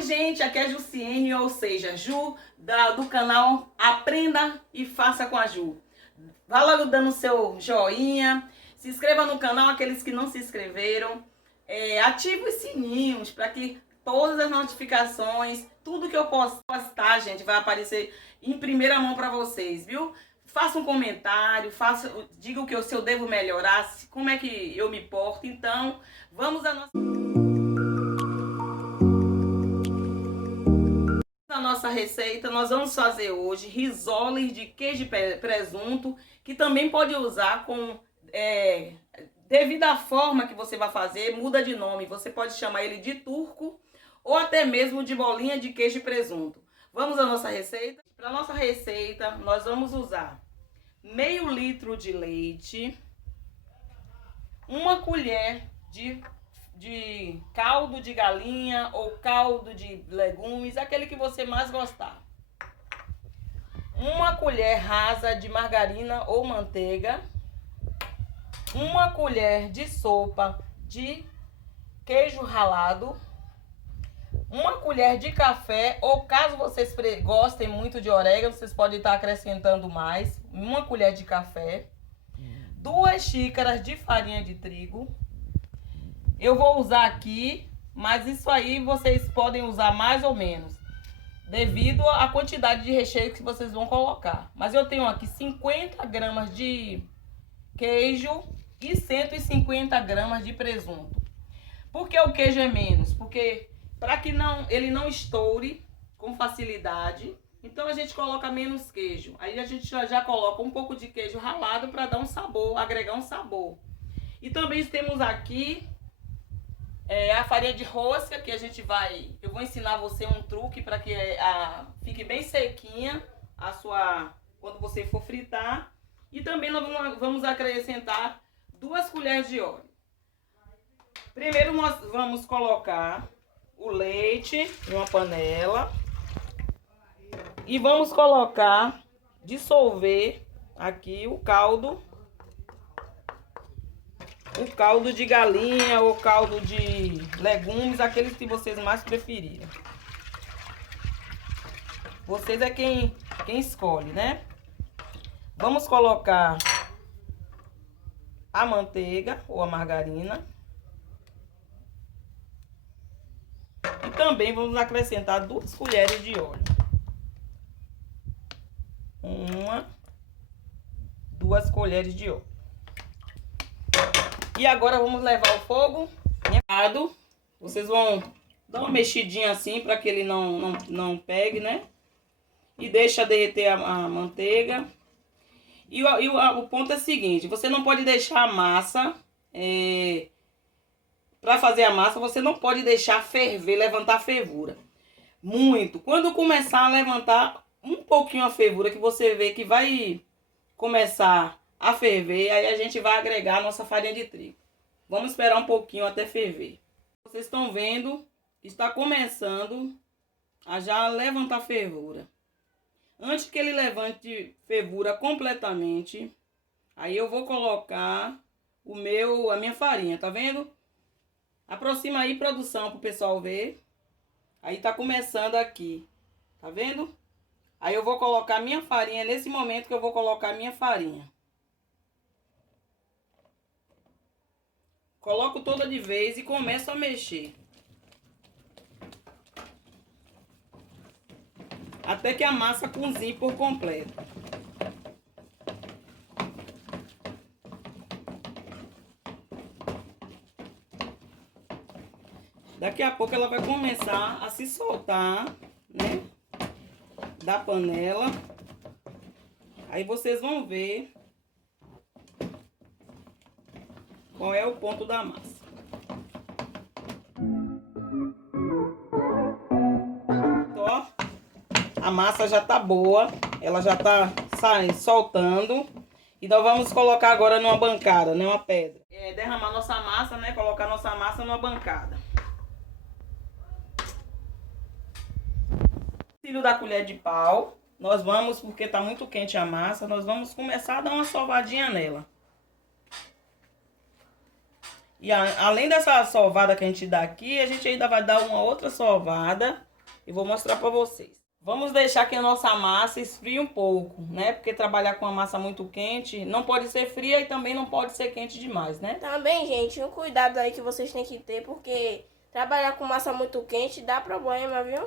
Oi, gente, aqui é a Jussiene, ou seja, Ju, do canal Aprenda e Faça com a Ju. Vá logo dando seu joinha, se inscreva no canal, aqueles que não se inscreveram, ative os sininhos para que todas as notificações, tudo que eu postar, gente, vai aparecer em primeira mão para vocês, viu? Faça um comentário, diga o que eu devo melhorar, como é que eu me porto. Então, vamos à nossa receita. Nós vamos fazer hoje risoles de queijo e presunto, que também pode usar com devido à forma que você vai fazer, muda de nome. Você pode chamar ele de turco ou até mesmo de bolinha de queijo e presunto. Vamos à nossa receita? Para nossa receita, nós vamos usar meio litro de leite, uma colher de caldo de galinha ou caldo de legumes, aquele que você mais gostar. Uma colher rasa de margarina ou manteiga. Uma colher de sopa de queijo ralado. Uma colher de café, ou caso vocês gostem muito de orégano, vocês podem estar acrescentando mais. Uma colher de café. 2 xícaras de farinha de trigo. Eu vou usar aqui, mas isso aí vocês podem usar mais ou menos, devido à quantidade de recheio que vocês vão colocar. Mas eu tenho aqui 50 gramas de queijo e 150 gramas de presunto. Por que o queijo é menos? Porque para que ele não estoure com facilidade, então a gente coloca menos queijo. Aí a gente já coloca um pouco de queijo ralado para dar um sabor, agregar um sabor. E também temos aqui a farinha de rosca, que eu vou ensinar você um truque para que fique bem sequinha quando você for fritar. E também nós vamos acrescentar 2 colheres de óleo. Primeiro nós vamos colocar o leite em uma panela e vamos dissolver aqui o caldo de galinha ou caldo de legumes, aqueles que vocês mais preferirem. Vocês é quem escolhe, né? Vamos colocar a manteiga ou a margarina. E também vamos acrescentar 2 colheres de óleo. 2 colheres de óleo. E agora vamos levar ao fogo. Vocês vão dar uma mexidinha assim para que ele não pegue, né? E deixa derreter a manteiga. E o ponto é o seguinte: você não pode deixar a massa, para fazer a massa, você não pode deixar ferver, levantar a fervura muito. Quando começar a levantar um pouquinho a fervura, que você vê que vai começar a ferver, aí a gente vai agregar a nossa farinha de trigo. Vamos esperar um pouquinho até ferver. Vocês estão vendo, está começando a já levantar fervura. Antes que ele levante fervura completamente, aí eu vou colocar a minha farinha, tá vendo? Aproxima aí, produção, pro pessoal ver. Aí tá começando aqui, tá vendo? Aí eu vou colocar a minha farinha, nesse momento que eu vou colocar a minha farinha. Coloco toda de vez e começo a mexer. Até que a massa cozinhe por completo. Daqui a pouco ela vai começar a se soltar, né? Da panela. Aí vocês vão ver qual é o ponto da massa. Ó, a massa já tá boa, ela já tá soltando. E nós vamos colocar agora numa bancada, né? Uma pedra. Derramar nossa massa, né? Colocar nossa massa numa bancada. Filho da colher de pau, nós vamos, porque tá muito quente a massa, nós vamos começar a dar uma sovadinha nela. E além dessa sovada que a gente dá aqui, a gente ainda vai dar uma outra sovada e vou mostrar pra vocês. Vamos deixar que a nossa massa esfrie um pouco, né? Porque trabalhar com a massa muito quente não pode ser fria e também não pode ser quente demais, né? Também, gente, um cuidado aí que vocês têm que ter, porque trabalhar com massa muito quente dá problema, viu?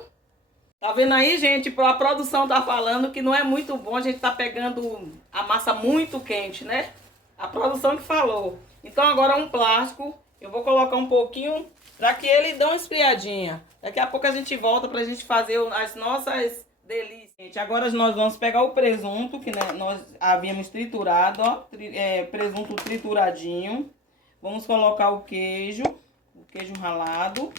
Tá vendo aí, gente? A produção tá falando que não é muito bom a gente tá pegando a massa muito quente, né? A produção que falou. Então agora um plástico, eu vou colocar um pouquinho para que ele dê uma esfriadinha. Daqui a pouco a gente volta pra gente fazer as nossas delícias. Gente, agora nós vamos pegar o presunto que né, nós havíamos triturado, ó. Presunto trituradinho. Vamos colocar o queijo ralado.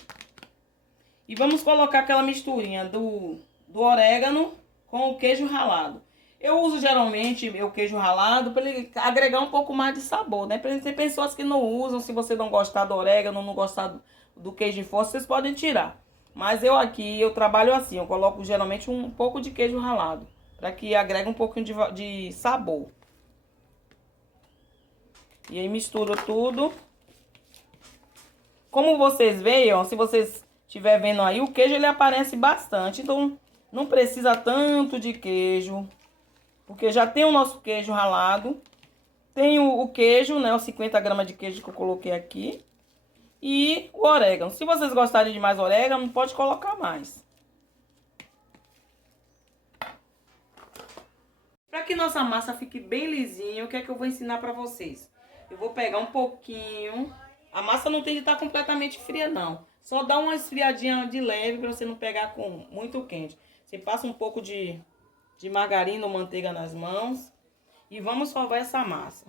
E vamos colocar aquela misturinha do orégano com o queijo ralado. Eu uso geralmente o queijo ralado para ele agregar um pouco mais de sabor, né? Tem pessoas que não usam, se você não gostar do orégano, não gostar do queijo em força, vocês podem tirar. Mas eu trabalho assim, eu coloco geralmente um pouco de queijo ralado, para que agregue um pouquinho de sabor. E aí misturo tudo. Como vocês veem, ó, se vocês estiver vendo aí, o queijo ele aparece bastante, então não precisa tanto de queijo, porque já tem o nosso queijo ralado, tem o queijo, né, os 50 gramas de queijo que eu coloquei aqui, e o orégano. Se vocês gostarem de mais orégano, pode colocar mais. Para que nossa massa fique bem lisinha, o que é que eu vou ensinar para vocês? Eu vou pegar um pouquinho, a massa não tem que estar completamente fria não. Só dá uma esfriadinha de leve para você não pegar com muito quente. Você passa um pouco de margarina ou manteiga nas mãos e vamos sovar essa massa.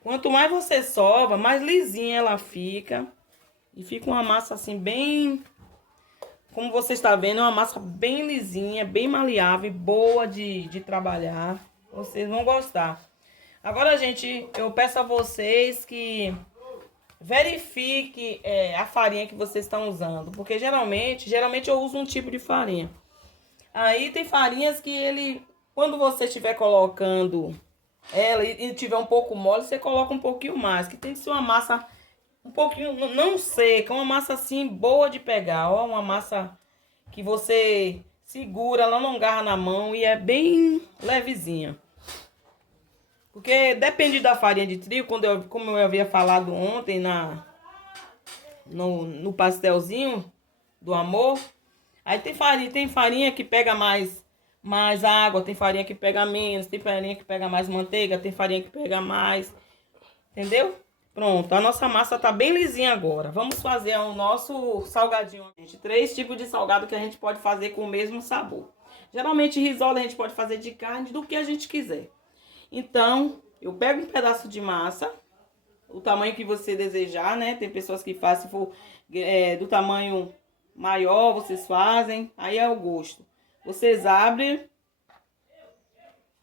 Quanto mais você sova, mais lisinha ela fica. E fica uma massa assim bem... Como você está vendo, é uma massa bem lisinha, bem maleável, boa de trabalhar. Vocês vão gostar. Agora, gente, eu peço a vocês que... verifique a farinha que vocês estão usando, porque geralmente eu uso um tipo de farinha. Aí tem farinhas que quando você estiver colocando ela e tiver um pouco mole, você coloca um pouquinho mais, que tem que ser uma massa um pouquinho, não seca, uma massa assim boa de pegar, ó, uma massa que você segura, ela não agarra na mão e é bem levezinha. Porque depende da farinha de trigo, como eu havia falado ontem no pastelzinho do amor. Aí tem farinha que pega mais água, tem farinha que pega menos, tem farinha que pega mais manteiga, tem farinha que pega mais. Entendeu? Pronto, a nossa massa tá bem lisinha agora. Vamos fazer o nosso salgadinho. Gente, 3 tipos de salgado que a gente pode fazer com o mesmo sabor. Geralmente risole a gente pode fazer de carne, do que a gente quiser. Então, eu pego um pedaço de massa, o tamanho que você desejar, né? Tem pessoas que fazem, se for do tamanho maior, vocês fazem, aí é o gosto. Vocês abrem,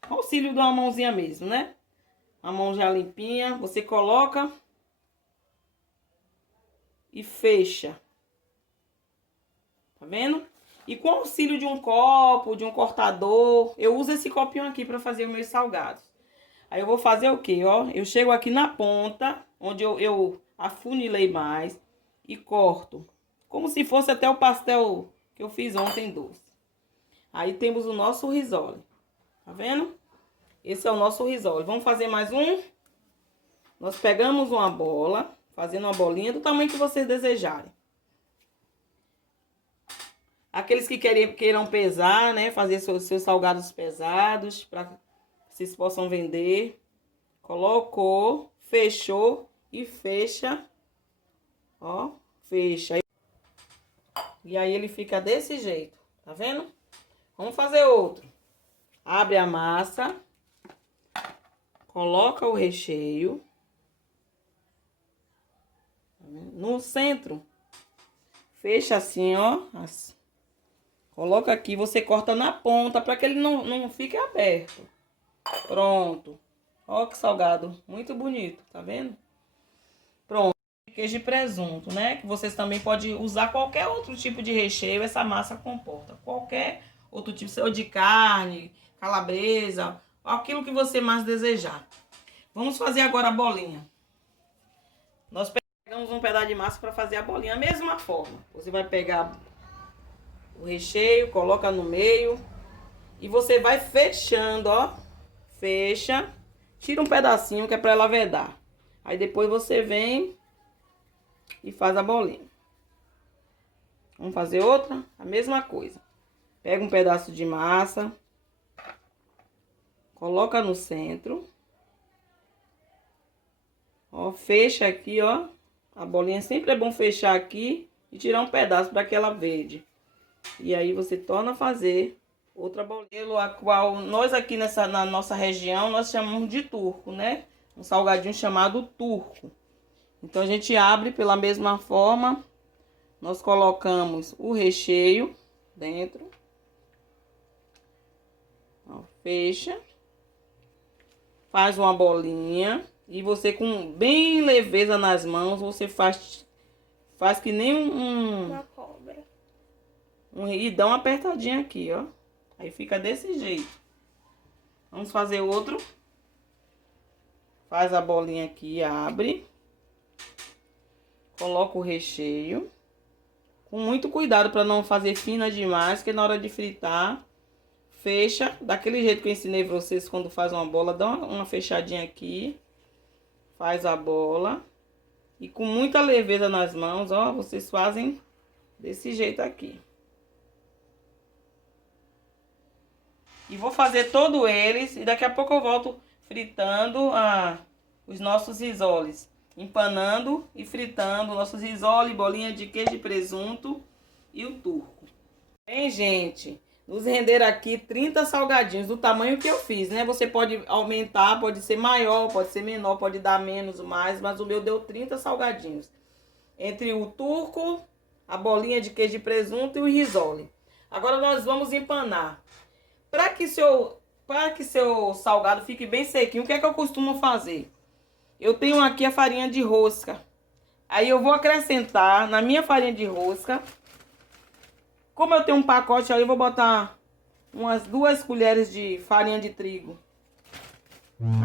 com auxílio de uma mãozinha mesmo, né? A mão já limpinha, você coloca e fecha. Tá vendo? E com auxílio de um copo, de um cortador, eu uso esse copinho aqui para fazer os meus salgados. Aí eu vou fazer o quê, ó? Eu chego aqui na ponta, onde eu afunilei mais e corto. Como se fosse até o pastel que eu fiz ontem doce. Aí temos o nosso risole. Tá vendo? Esse é o nosso risole. Vamos fazer mais um? Nós pegamos uma bola, fazendo uma bolinha do tamanho que vocês desejarem. Aqueles que queiram pesar, né? Fazer seus salgados pesados, para vocês possam vender. Colocou, fechou e fecha. Ó, fecha. E aí ele fica desse jeito, tá vendo? Vamos fazer outro. Abre a massa. Coloca o recheio. No centro. Fecha assim, ó. Assim. Coloca aqui, você corta na ponta para que ele não fique aberto. Pronto. Ó que salgado, muito bonito, tá vendo? Pronto. Queijo e presunto, né? Que vocês também podem usar qualquer outro tipo de recheio, essa massa comporta. Qualquer outro tipo, ou de carne, calabresa, aquilo que você mais desejar. Vamos fazer agora a bolinha. Nós Pegamos um pedaço de massa para fazer a bolinha. A mesma forma. Você vai pegar o recheio, coloca no meio. E você vai fechando, ó. Fecha. Tira um pedacinho que é para ela vedar. Aí depois você vem e faz a bolinha. Vamos fazer outra? A mesma coisa. Pega um pedaço de massa. Coloca no centro. Ó, fecha aqui, ó. A bolinha sempre é bom fechar aqui e tirar um pedaço para que ela vede. E aí você torna a fazer outra bolinha, a qual nós aqui na nossa região nós chamamos de turco, né? Um salgadinho chamado turco. Então a gente abre pela mesma forma. Nós colocamos o recheio dentro. Ó, fecha. Faz uma bolinha. E você com bem leveza nas mãos, você faz que nem uma cobra. E dá uma apertadinha aqui, ó. Aí fica desse jeito. Vamos fazer outro. Faz a bolinha aqui, abre. Coloca o recheio. Com muito cuidado para não fazer fina demais, porque na hora de fritar, fecha. Daquele jeito que eu ensinei vocês quando faz uma bola, dá uma fechadinha aqui. Faz a bola. E com muita leveza nas mãos, ó, vocês fazem desse jeito aqui. E vou fazer todos eles e daqui a pouco eu volto fritando os nossos risoles. Empanando e fritando nossos risoles, bolinha de queijo e presunto e o turco. Bem, gente, nos renderam aqui 30 salgadinhos do tamanho que eu fiz, né? Você pode aumentar, pode ser maior, pode ser menor, pode dar menos ou mais, mas o meu deu 30 salgadinhos. Entre o turco, a bolinha de queijo e presunto e o risole. Agora nós vamos empanar. Para que seu salgado fique bem sequinho, o que é que eu costumo fazer? Eu tenho aqui a farinha de rosca. Aí eu vou acrescentar na minha farinha de rosca. Como eu tenho um pacote aí, eu vou botar umas 2 colheres de farinha de trigo.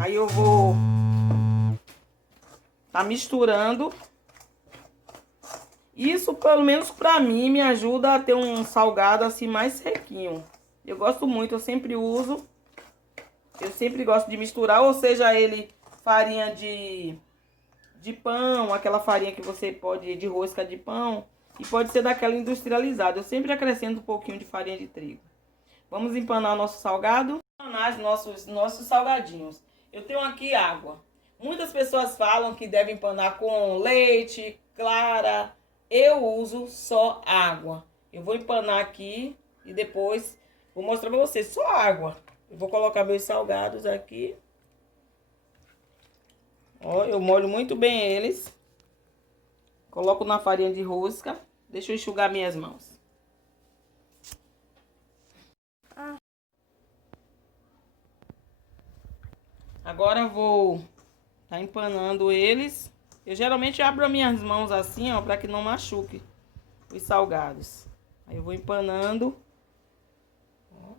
Aí eu vou tá misturando. Isso, pelo menos pra mim, me ajuda a ter um salgado assim mais sequinho. Eu gosto muito, eu sempre uso. Eu sempre gosto de misturar, ou seja, ele farinha de pão, aquela farinha que você pode, de rosca de pão. E pode ser daquela industrializada. Eu sempre acrescento um pouquinho de farinha de trigo. Vamos empanar nosso salgado. Empanar nossos salgadinhos. Eu tenho aqui água. Muitas pessoas falam que devem empanar com leite, clara. Eu uso só água. Eu vou empanar aqui e depois vou mostrar pra vocês só água. Eu vou colocar meus salgados aqui. Ó, eu molho muito bem eles. Coloco na farinha de rosca. Deixa eu enxugar minhas mãos. Agora eu vou tá empanando eles. Eu geralmente abro as minhas mãos assim, ó, para que não machuque os salgados. Aí eu vou empanando. Ó.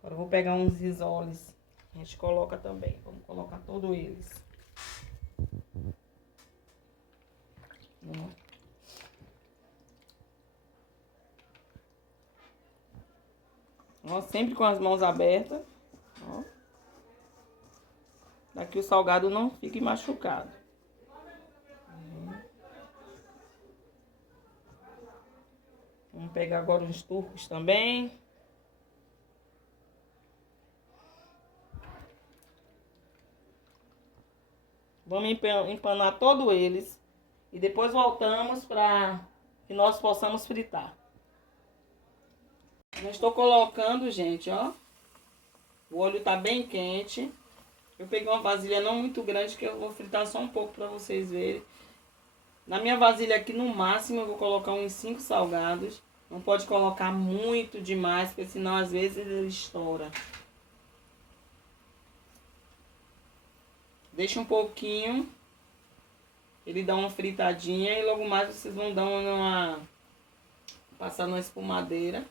Agora eu vou pegar uns risoles. A gente coloca também. Vamos colocar todos eles. Ó. Ó, sempre com as mãos abertas. Ó. Para que o salgado não fique machucado. Vamos pegar agora os turcos também. Vamos empanar todos eles. E depois voltamos para que nós possamos fritar. Eu estou colocando, gente, ó. O óleo tá bem quente. Eu peguei uma vasilha não muito grande, que eu vou fritar só um pouco para vocês verem. Na minha vasilha aqui, no máximo, eu vou colocar uns 5 salgados. Não pode colocar muito demais, porque senão às vezes ele estoura. Deixa um pouquinho. Ele dá uma fritadinha e logo mais vocês vão dar passar numa espumadeira.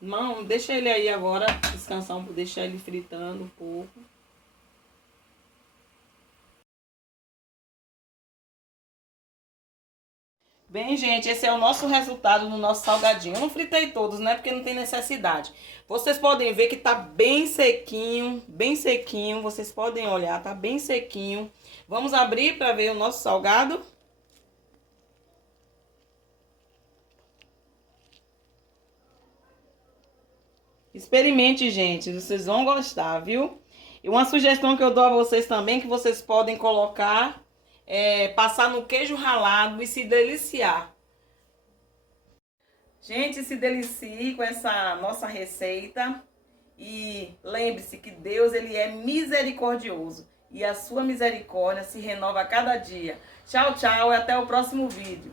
Não, deixa ele aí agora descansar um pouco, deixa ele fritando um pouco. Bem, gente, esse é o nosso resultado no nosso salgadinho. Eu não fritei todos, né? Porque não tem necessidade. Vocês podem ver que tá bem sequinho, bem sequinho. Vocês podem olhar, tá bem sequinho. Vamos abrir para ver o nosso salgado. Experimente, gente, vocês vão gostar, viu? E uma sugestão que eu dou a vocês também, que vocês podem colocar, passar no queijo ralado e se deliciar. Gente, se delicie com essa nossa receita. E lembre-se que Deus, ele é misericordioso. E a sua misericórdia se renova a cada dia. Tchau, tchau e até o próximo vídeo.